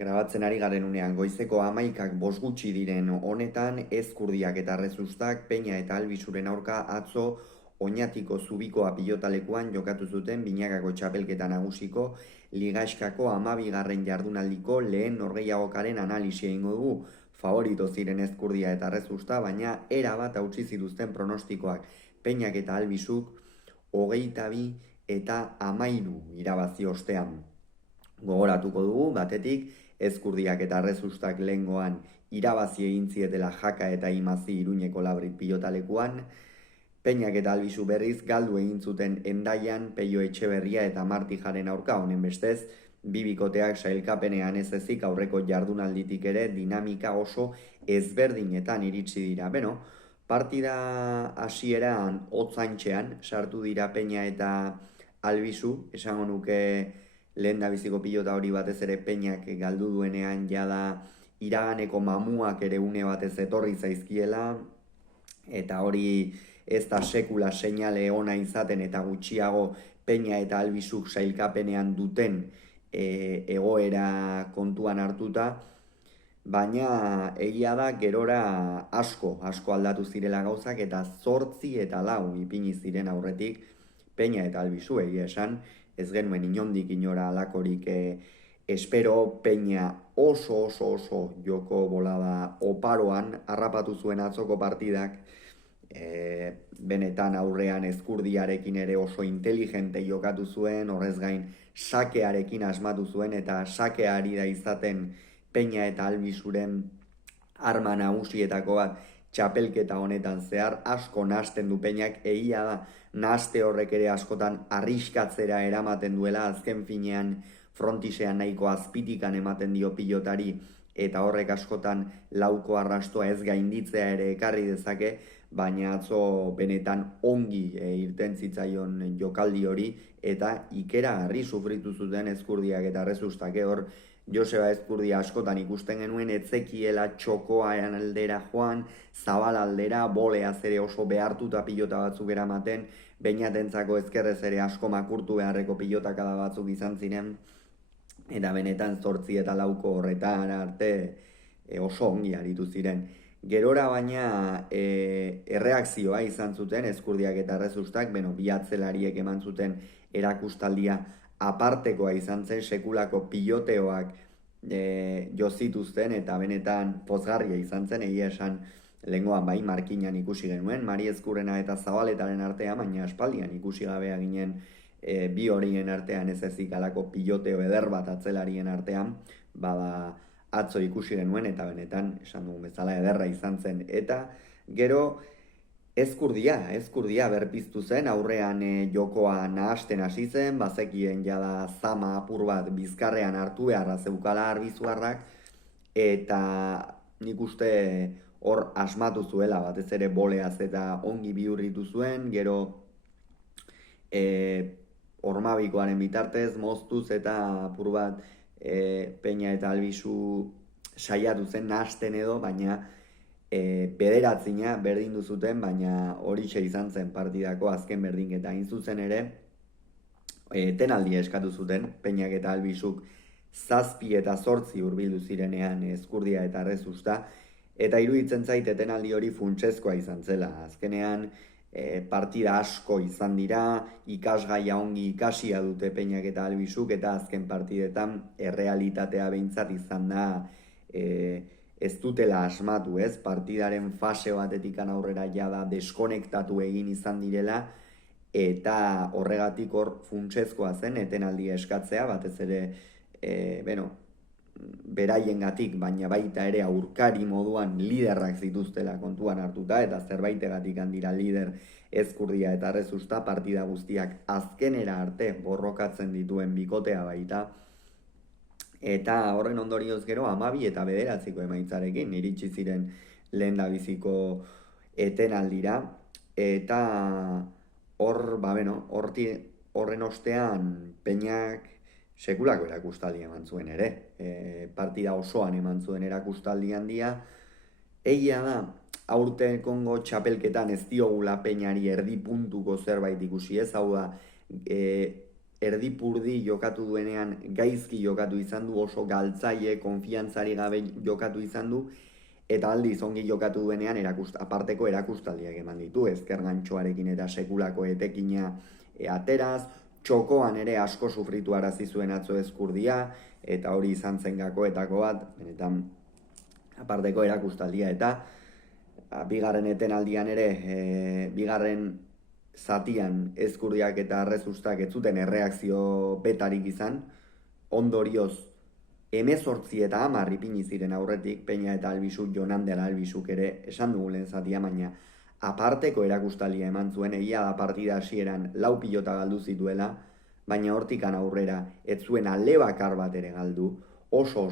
Grabatzen ari garen unean goizeko 11ak bost gutxi diren honetan Ezkurdiak eta Errezustak Peña eta Albisuren aurka atzo Oñatiko Zubikoa pilotalekuan jokatu zuten binakako txapelketa nagusiko Ligaxkako 12. jardunaldiko lehen norgehiagokaren analisia egingo dugu. Favorito ziren Ezkurdia eta Errezusta, baina erabat hautsi zituzten pronostikoak. Peñak eta Albisuk 22 eta 13 irabazi ostean. Gogoratuko dugu, batetik, Ezkurdiak eta Errezustak lehengoan irabazi egin zietela Jaka eta Imazi Iruñeko Labrit pilotalekuan, Peñak eta Albisu berriz galdu egin zuten Hendaian Peio Etxeberria eta Martijaren aurka, honen bestez, bi bikoteak sailkapenean ez ezik aurreko jardunalditik ere dinamika oso ezberdinetan iritsi dira. Beno, partida hasieran hotzaintxean sartu dira Peña eta Albisu, esango nuke lehen da biziko pilota hori batez ere Peñak galdu duenean jada iraganeko mamuak ere une batez etorri zaizkiela, eta hori ez da sekula seinale ona izaten eta gutxiago Peña eta Albisuk sailkapenean duten egoera kontuan hartuta, baina egia da gerora asko aldatu zirela gauzak eta 8 eta 4 ipini ziren aurretik Peña eta Albisu, egia esan, ez genuen inondik inora alakorik espero. Peña oso joko bolada oparoan harrapatu zuen atzoko partidak, benetan aurrean Ezkurdiarekin ere oso inteligente jokatu zuen, horrez gain sakearekin asmatu zuen eta sakeari da izaten Peña eta Albisuren arma nagusietako bat txapelketa honetan zehar. Asko nahasten du Peñak, egia da nahaste horrek ere askotan arriskatzera eramaten duela, azken finean frontisean nahiko azpitikan ematen dio pilotari eta horrek askotan lauko arrastoa ez gainditzea ere ekarri dezake, baina atzo benetan ongi irten zitzaion jokaldi hori eta ikeragarri sufritu zuten Ezkurdiak eta Errezustak. Hor Joseba Ezkurdia askotan ikusten genuen etzekiela txokoan aldera joan, zabal aldera, boleaz ere oso behartuta pilota batzuk eramaten, beinatentzako ezkerrez ere asko makurtu beharreko pilotakada batzuk izan ziren, eta benetan 8 eta 4 horretan arte oso ongi aritu ziren. Gerora baina erreakzioa izan zuten Ezkurdiak eta Errezustak, bi atzelariek eman zuten erakustaldia apartekoa izan zen, sekulako piloteoak jo zituzten eta benetan pozgarria izan zen, egia esan lehengoan bai Markinan ikusi genuen, Mari Ezkurrena eta Zabaletaren artean, baina aspaldian ikusi gabea ginen bi horien artean ez ezik alako piloteo eder bat atzelarien artean, bada atzo ikusi genuen eta benetan esan dugun bezala ederra izan zen. Eta gero Ezkurdia berpiztu zen, aurrean jokoa nahasten hasi zen, bazekien jada zama apur bat bizkarrean hartu beharra zeukala Arbizuarrak, eta nik uste hor asmatu zuela batez ere boleaz eta ongi bihurritu zuen, gero Ormabikoaren bitartez moztuz eta apur bat Peña eta Albisu saiatu zen nahasten edo, baina bederatzina berdindu zuten, baina horixe izan zen partidako azken berdinketa. Hain zuzen ere, etenaldia eskatu zuten, Peñak eta Albisuk 7 eta 8 hurbildu zirenean Ezkurdia eta Errezusta, eta iruditzen zait etenaldi hori funtsezkoa izan zela. Azkenean partida asko izan dira, ikasgaia ongi ikasia dute Peñak eta Albisuk, eta azken partidetan errealitatea behintzat izan da ez dutela asmatu, ez? Partidaren fase batetik aurrera jada deskonektatu egin izan direla, eta horregatik hor funtsezkoa zen etenaldia eskatzea, batez ere, beraiengatik, baina baita ere aurkari moduan liderrak zituztela kontuan hartuta, eta zerbaitegatik handira lider Ezkurdia eta Errezusta, partida guztiak azkenera arte borrokatzen dituen bikotea baita, eta horren ondorioz gero 12 eta 9 emaitzarekin iritsi ziren lehendabiziko etenaldira, eta horren ostean Peñak sekulako erakustaldi eman zuen ere, partida osoan eman zuen erakustaldi handia. Egia da, aurtengo txapelketan ez diogula Peñari erdi puntuko zerbait ikusi, ez hau da, erdipurdi jokatu duenean gaizki jokatu izan du, oso galtzaile, konfiantzari gabe jokatu izan du, eta aldiz ongi jokatu duenean aparteko erakustaldiak eman ditu, ezker gantxoarekin eta sekulako etekina ateraz, txokoan ere asko sufritu arazi zuen atzo Ezkurdia, eta hori izan zen gakoetako bat, benetan aparteko erakustaldia, eta bigarren etenaldian ere, bigarren zatian Ezkurdiak eta Errezustak ez zuten erreakzio betarik izan, ondorioz 18 eta 10 ipini ziren aurretik, Peña eta Albizuk, Jonander Albizuk ere esan dugu lehen zatia, baina aparteko erakustaldia eman zuen, egia da partida hasieran 4 pilota galdu zituela, baina hortikan aurrera ez zuen ale bakar bat ere galdu, oso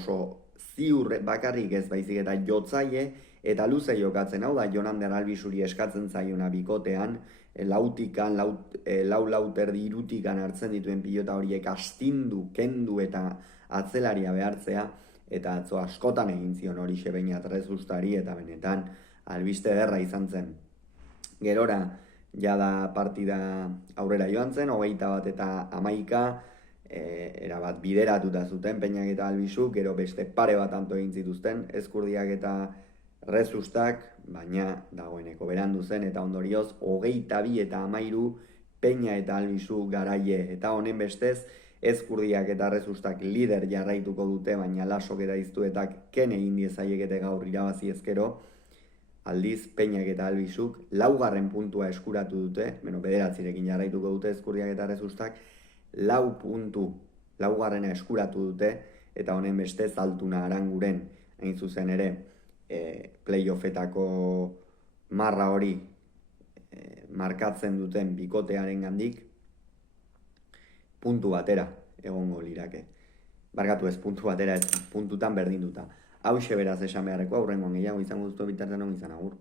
ziur bakarrik ez baizik eta jotzaile eta luze jokatzen, hau da Jonander Albizuri eskatzen zaiona bikotean, lautikan, lau terdi irutikan hartzen dituen pilota horiek astindu, kendu eta atzelaria behartzea, eta atzo askotan egin zion hori Beña Errezustari, eta benetan albiste ederra izan zen. Gerora, jada partida aurrera joan zen, 21 eta 11, erabat bideratuta zuten Peñak eta Albizuk, gero beste pare bat tanto egin zituzten, Ezkurdiak eta Errezustak, baina dagoeneko berandu zen, eta ondorioz 22 eta 13 Peña eta Albizuk garaie, eta honen bestez, Ezkurdiak eta Errezustak lider jarraituko dute, baina Lasok eta Iztuetak ken egin diezaiekete gaur irabazi ezkero, aldiz Peñak eta Albizuk 4. puntua eskuratu dute, bederatzirekin jarraituko dute Ezkurdiak eta Errezustak, 4 puntu, 4. eskuratu dute, eta honen bestez Altuna Aranguren, hain zuzen ere, playoffetako marra hori markatzen duten bikotearen gandik, puntu batera egongo lirake. Barkatu ez, puntu batera ez, puntutan berdinduta. Hauxe beraz esan beharreko, aurrengoan gehiago izango duztu bitartean izan agur.